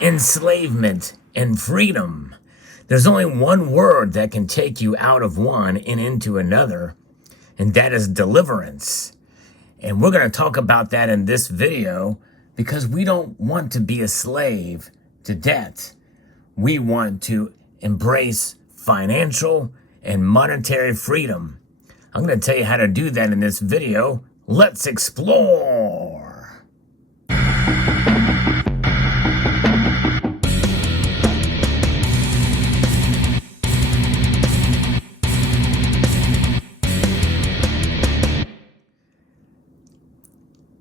enslavement, and freedom. There's only one word that can take you out of one and into another, and that is deliverance. And we're going to talk about that in this video because we don't want to be a slave to debt. We want to embrace financial and monetary freedom. I'm going to tell you how to do that in this video. Let's explore.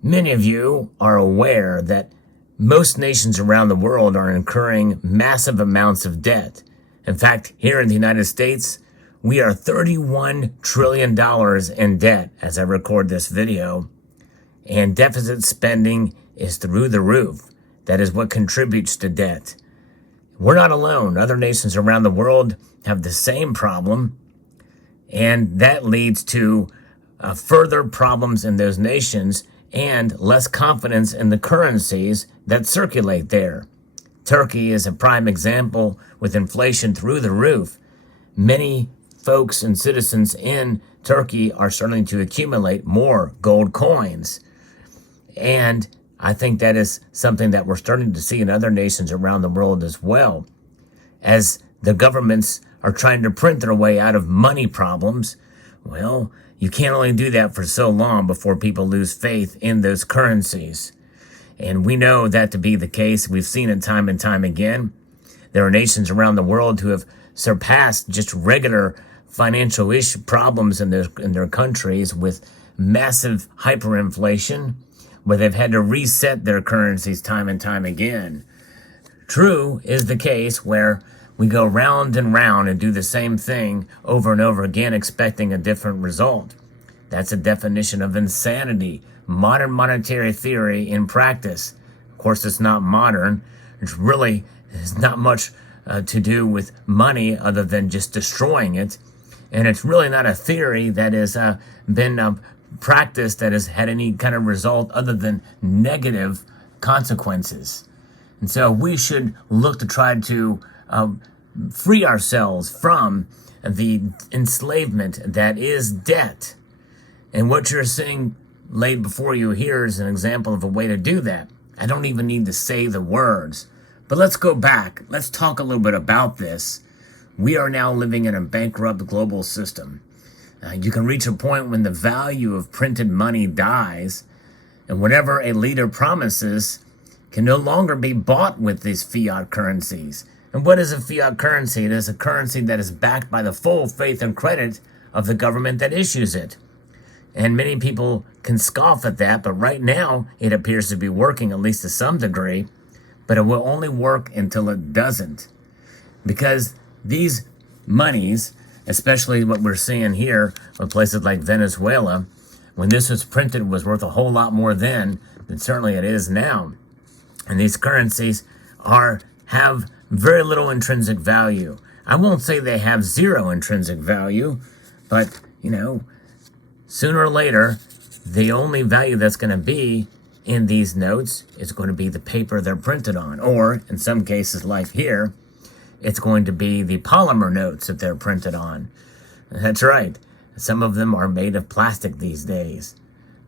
Many of you are aware that most nations around the world are incurring massive amounts of debt. In fact, here in the United States, we are $31 trillion in debt as I record this video, and deficit spending is through the roof. That is what contributes to debt. We're not alone. Other nations around the world have the same problem, and that leads to further problems in those nations and less confidence in the currencies that circulate there. Turkey is a prime example with inflation through the roof. Many folks and citizens in Turkey are starting to accumulate more gold coins. And I think that is something that we're starting to see in other nations around the world as well. As the governments are trying to print their way out of money problems, well, you can't only do that for so long before people lose faith in those currencies. And we know that to be the case. We've seen it time and time again. There are nations around the world who have surpassed just regular financial problems in their countries with massive hyperinflation, where they've had to reset their currencies time and time again. True is the case where we go round and round and do the same thing over and over again, expecting a different result. That's a definition of insanity. Modern monetary theory in practice. Of course, it's not modern. It's really has not much to do with money other than just destroying it. And it's really not a theory that has been practiced that has had any kind of result other than negative consequences. And so we should look to try to free ourselves from the enslavement that is debt. And what you're seeing laid before you here is an example of a way to do that. I don't even need to say the words. But let's go back. Let's talk a little bit about this. We are now living in a bankrupt global system. You can reach a point when the value of printed money dies, and whatever a leader promises can no longer be bought with these fiat currencies. And what is a fiat currency? It is a currency that is backed by the full faith and credit of the government that issues it. And many people can scoff at that, but right now it appears to be working, at least to some degree, but it will only work until it doesn't. Because these monies, especially what we're seeing here in places like Venezuela, when this was printed, it was worth a whole lot more then than certainly it is now. And these currencies have very little intrinsic value. I won't say they have zero intrinsic value, but, sooner or later, the only value that's going to be in these notes is going to be the paper they're printed on. Or, in some cases like here, it's going to be the polymer notes that they're printed on. That's right. Some of them are made of plastic these days.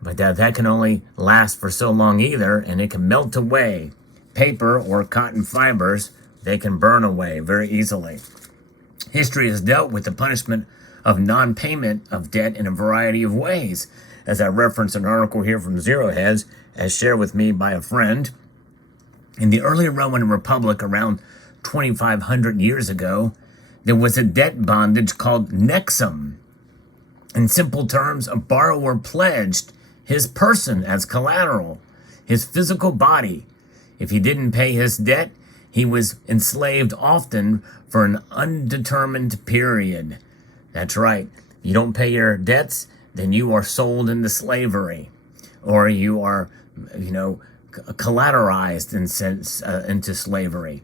But that can only last for so long either, and it can melt away. Paper or cotton fibers, they can burn away very easily. History has dealt with the punishment of non-payment of debt in a variety of ways. As I reference an article here from Zero Heads, as shared with me by a friend, in the early Roman Republic around 2,500 years ago, there was a debt bondage called nexum. In simple terms, a borrower pledged his person as collateral, his physical body. If he didn't pay his debt, he was enslaved often for an undetermined period. That's right. You don't pay your debts, then you are sold into slavery, or you are, collateralized into slavery.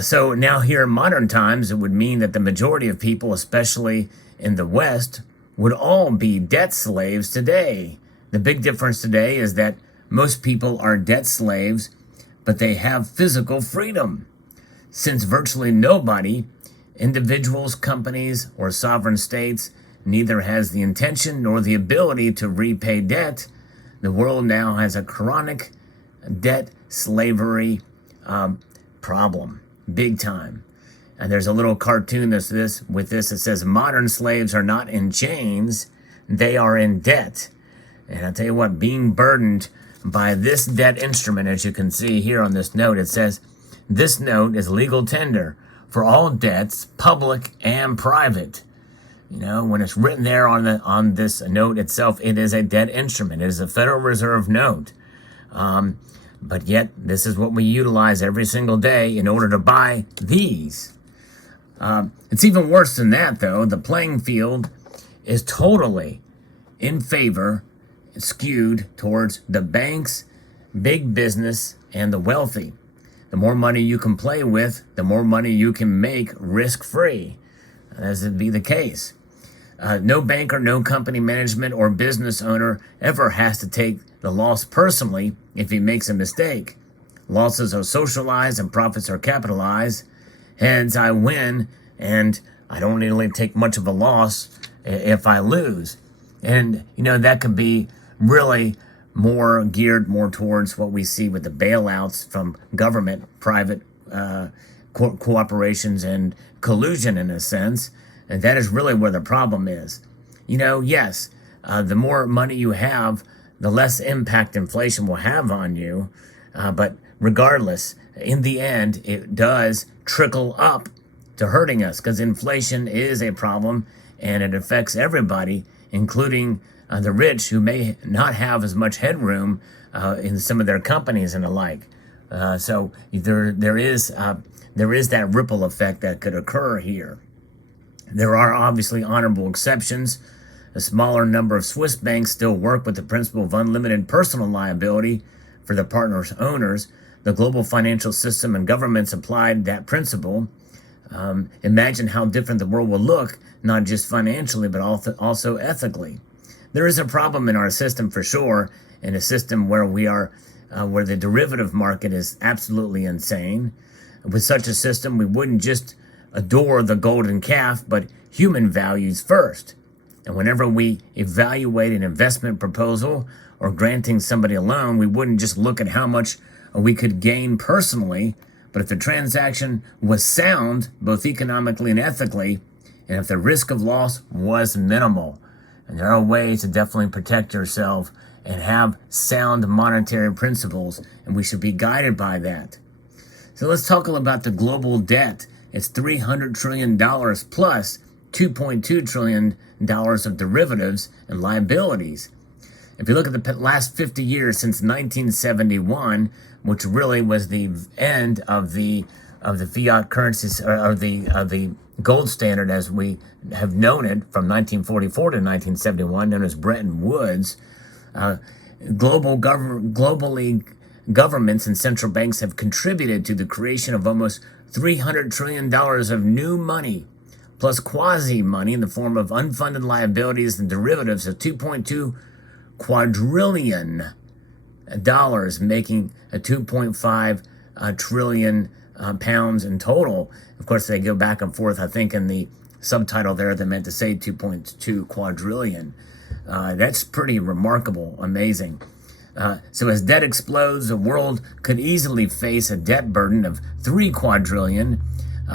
So now here in modern times, it would mean that the majority of people, especially in the West, would all be debt slaves today. The big difference today is that most people are debt slaves but they have physical freedom. Since virtually nobody, individuals, companies, or sovereign states, neither has the intention nor the ability to repay debt, the world now has a chronic debt slavery problem, big time. And there's a little cartoon with this. It says, modern slaves are not in chains, they are in debt. And I'll tell you what, being burdened by this debt instrument, as you can see here on this note, it says, this note is legal tender for all debts, public and private. You know, when it's written there on this note itself, it is a debt instrument. It is a Federal Reserve note. But yet, this is what we utilize every single day in order to buy these. It's even worse than that, though. The playing field is totally in favor, skewed towards the banks, big business, and the wealthy. The more money you can play with, the more money you can make risk-free, as it be the case. No banker, no company management or business owner ever has to take the loss personally if he makes a mistake. Losses are socialized and profits are capitalized. Hence, I win, and I don't really take much of a loss if I lose. And, you know, that could be really more geared more towards what we see with the bailouts from government, private cooperations, and collusion in a sense. And that is really where the problem is. You know, yes, the more money you have, the less impact inflation will have on you. But regardless, in the end, it does trickle up to hurting us because inflation is a problem and it affects everybody, including the rich who may not have as much headroom in some of their companies and the like. So there is that ripple effect that could occur here. There are obviously honorable exceptions. A smaller number of Swiss banks still work with the principle of unlimited personal liability for the partners' owners. The global financial system and governments applied that principle. Imagine how different the world will look, not just financially, but also ethically. There is a problem in our system for sure, in a system where where the derivative market is absolutely insane. With such a system, we wouldn't just adore the golden calf, but human values first. And whenever we evaluate an investment proposal or granting somebody a loan, we wouldn't just look at how much we could gain personally, but if the transaction was sound, both economically and ethically, and if the risk of loss was minimal. And there are ways to definitely protect yourself and have sound monetary principles, and we should be guided by that. So let's talk about the global debt. It's $300 trillion plus $2.2 trillion of derivatives and liabilities. If you look at the last 50 years since 1971, which really was the end of the fiat currencies, or of the gold standard as we have known it from 1944 to 1971, known as Bretton Woods, globally governments and central banks have contributed to the creation of almost $300 trillion of new money, plus quasi-money in the form of unfunded liabilities and derivatives of $2.2 quadrillion, making a 2.5 trillion pounds in total. Of course, they go back and forth. I think in the subtitle there, they meant to say 2.2 quadrillion. That's pretty remarkable, amazing. So as debt explodes, the world could easily face a debt burden of 3 quadrillion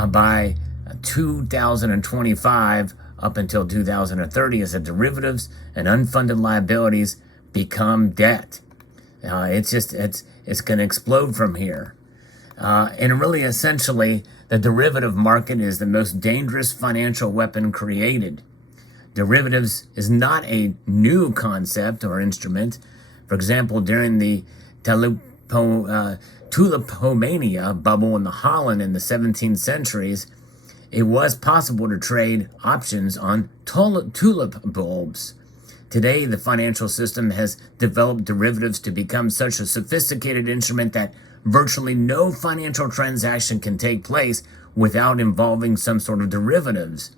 by 2025 up until 2030 as the derivatives and unfunded liabilities become debt. It's going to explode from here. And really, essentially, the derivative market is the most dangerous financial weapon created. Derivatives is not a new concept or instrument. For example, during the tulipomania bubble in the Holland in the 17th centuries, it was possible to trade options on tulip bulbs. Today, the financial system has developed derivatives to become such a sophisticated instrument that virtually no financial transaction can take place without involving some sort of derivatives.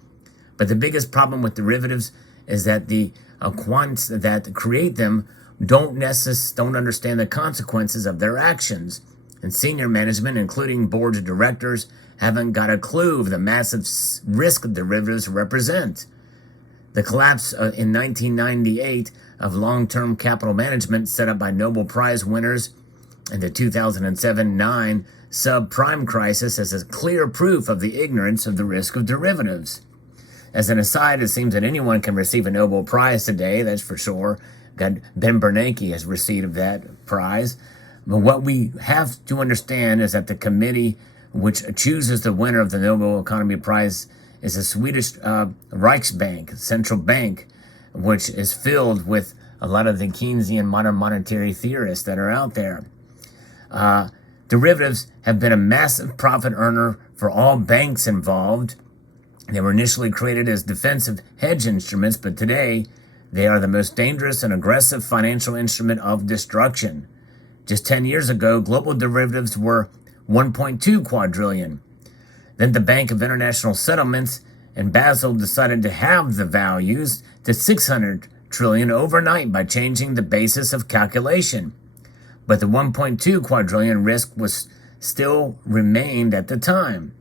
But the biggest problem with derivatives is that the quants that create them don't understand the consequences of their actions. and senior management, including boards of directors, haven't got a clue of the massive risk derivatives represent. The collapse in 1998 of long-term capital management set up by Nobel Prize winners in the 2007-9 subprime crisis is a clear proof of the ignorance of the risk of derivatives. As an aside, it seems that anyone can receive a Nobel Prize today, that's for sure. Ben Bernanke has received that prize. But what we have to understand is that the committee which chooses the winner of the Nobel Economy Prize is a Swedish Riksbank, central bank, which is filled with a lot of the Keynesian modern monetary theorists that are out there. Derivatives have been a massive profit earner for all banks involved. They were initially created as defensive hedge instruments, but today they are the most dangerous and aggressive financial instrument of destruction. Just 10 years ago, global derivatives were 1.2 quadrillion. Then the Bank of International Settlements in Basel decided to halve the values to 600 trillion overnight by changing the basis of calculation. But the 1.2 quadrillion risk was still remained at the time.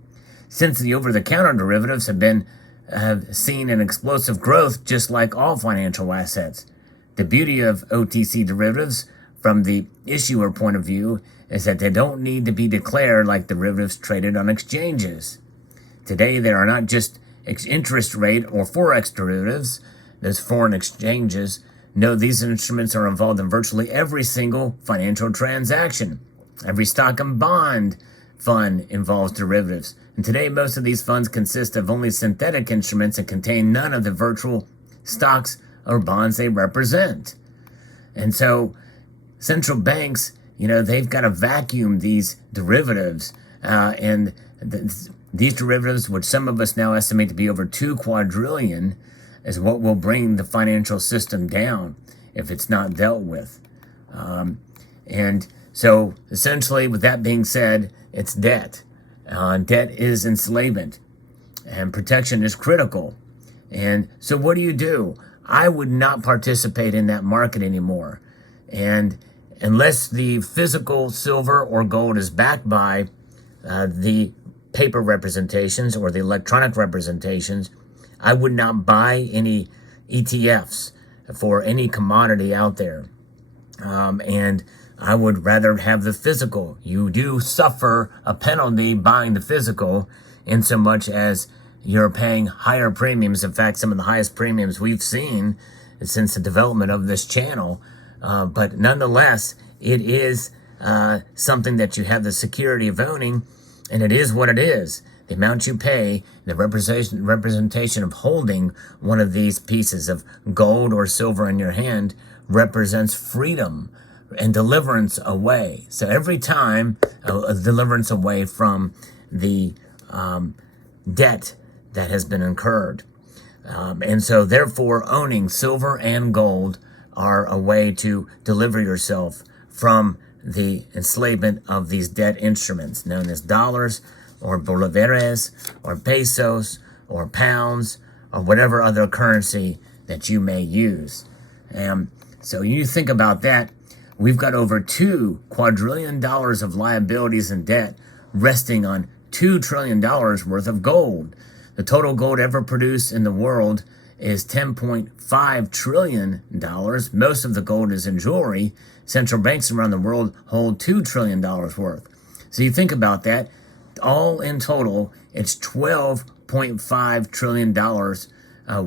Since the over-the-counter derivatives have seen an explosive growth just like all financial assets. The beauty of OTC derivatives from the issuer point of view is that they don't need to be declared like derivatives traded on exchanges. Today, there are not just interest rate or forex derivatives, those foreign exchanges. No, these instruments are involved in virtually every single financial transaction. Every stock and bond fund involves derivatives. And today, most of these funds consist of only synthetic instruments and contain none of the virtual stocks or bonds they represent. And so, central banks, they've got to vacuum these derivatives. These derivatives, which some of us now estimate to be over 2 quadrillion, is what will bring the financial system down if it's not dealt with. And so, essentially, with that being said, it's debt. Debt is enslavement, and protection is critical. And so what do? I would not participate in that market anymore. And unless the physical silver or gold is backed by the paper representations or the electronic representations, I would not buy any ETFs for any commodity out there. And I would rather have the physical. You do suffer a penalty buying the physical in so much as you're paying higher premiums. In fact, some of the highest premiums we've seen since the development of this channel. But nonetheless, it is something that you have the security of owning, and it is what it is. The amount you pay, the representation of holding one of these pieces of gold or silver in your hand represents freedom and deliverance away. So every time, a deliverance away from the debt that has been incurred. And so therefore, owning silver and gold are a way to deliver yourself from the enslavement of these debt instruments known as dollars or bolívares or pesos or pounds or whatever other currency that you may use. So you think about that. We've got over $2 quadrillion of liabilities and debt resting on $2 trillion worth of gold. The total gold ever produced in the world is $10.5 trillion. Most of the gold is in jewelry. Central banks around the world hold $2 trillion worth. So you think about that. All in total, it's $12.5 trillion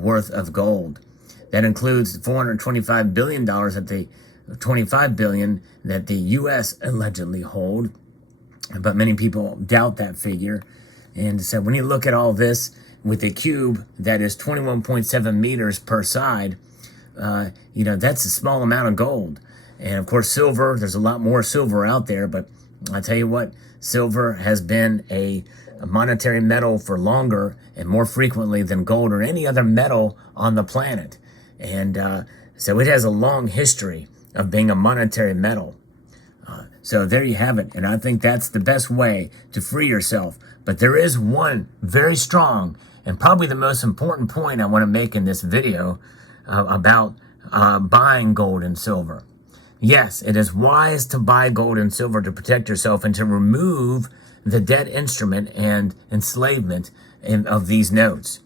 worth of gold. That includes $425 billion at the $25 billion that the U.S. allegedly hold, but many people doubt that figure. And so when you look at all this with a cube that is 21.7 meters per side, that's a small amount of gold. And of course, silver, there's a lot more silver out there, but I tell you what, silver has been a monetary metal for longer and more frequently than gold or any other metal on the planet. And so it has a long history of being a monetary metal. So there you have it. And I think that's the best way to free yourself. But there is one very strong and probably the most important point I want to make in this video about buying gold and silver. Yes, it is wise to buy gold and silver to protect yourself and to remove the debt instrument and enslavement of these notes.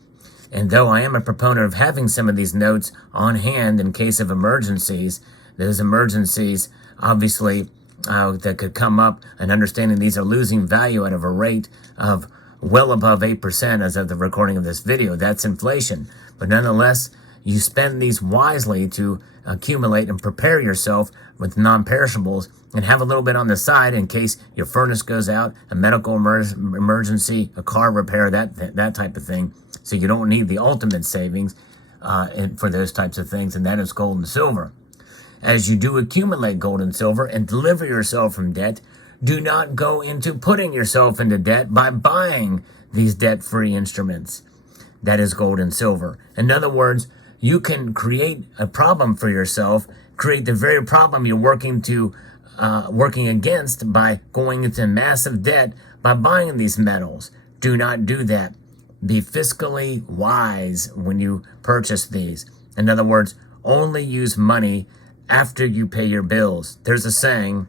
And though I am a proponent of having some of these notes on hand in case of emergencies, those emergencies obviously that could come up, and understanding these are losing value at a rate of well above 8% as of the recording of this video. That's inflation. But nonetheless, you spend these wisely to accumulate and prepare yourself with non-perishables and have a little bit on the side in case your furnace goes out, a medical emergency, a car repair, that type of thing. So you don't need the ultimate savings for those types of things, and that is gold and silver. As you do accumulate gold and silver and deliver yourself from debt, do not go into putting yourself into debt by buying these debt-free instruments. That is gold and silver. In other words, you can create a problem for yourself, create the very problem you're working against by going into massive debt by buying these metals. Do not do that. Be fiscally wise when you purchase these. In other words, only use money after you pay your bills. There's a saying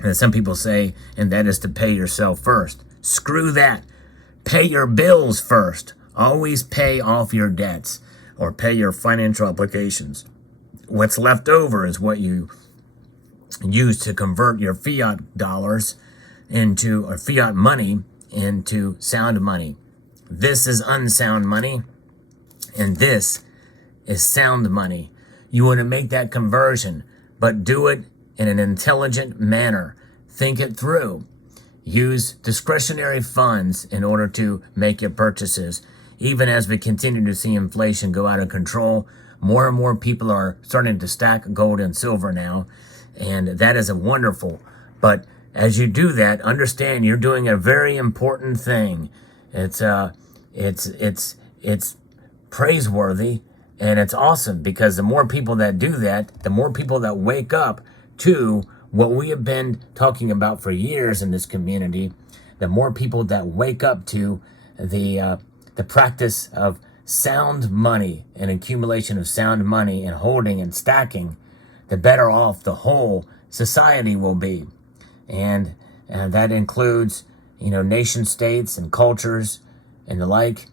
that some people say, and that is to pay yourself first. Screw that. Pay your bills first. Always pay off your debts or pay your financial obligations. What's left over is what you use to convert your fiat dollars into, or fiat money into sound money. This is unsound money, and this is sound money. You want to make that conversion, but do it in an intelligent manner. Think it through. Use discretionary funds in order to make your purchases. Even as we continue to see inflation go out of control, more and more people are starting to stack gold and silver now, and that is a wonderful. But as you do that, understand you're doing a very important thing. It's praiseworthy, and it's awesome, because the more people that do that, the more people that wake up to what we have been talking about for years in this community, the more people that wake up to the practice of sound money and accumulation of sound money and holding and stacking, the better off the whole society will be. And that includes, nation states and cultures and the like.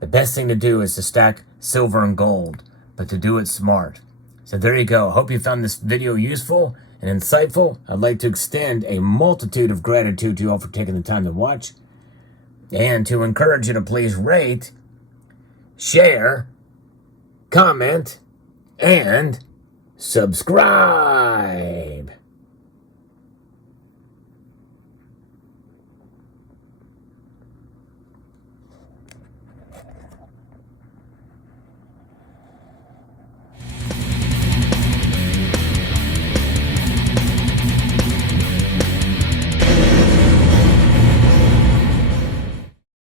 The best thing to do is to stack silver and gold, but to do it smart. So there you go. I hope you found this video useful and insightful. I'd like to extend a multitude of gratitude to you all for taking the time to watch, and to encourage you to please rate, share, comment, and subscribe.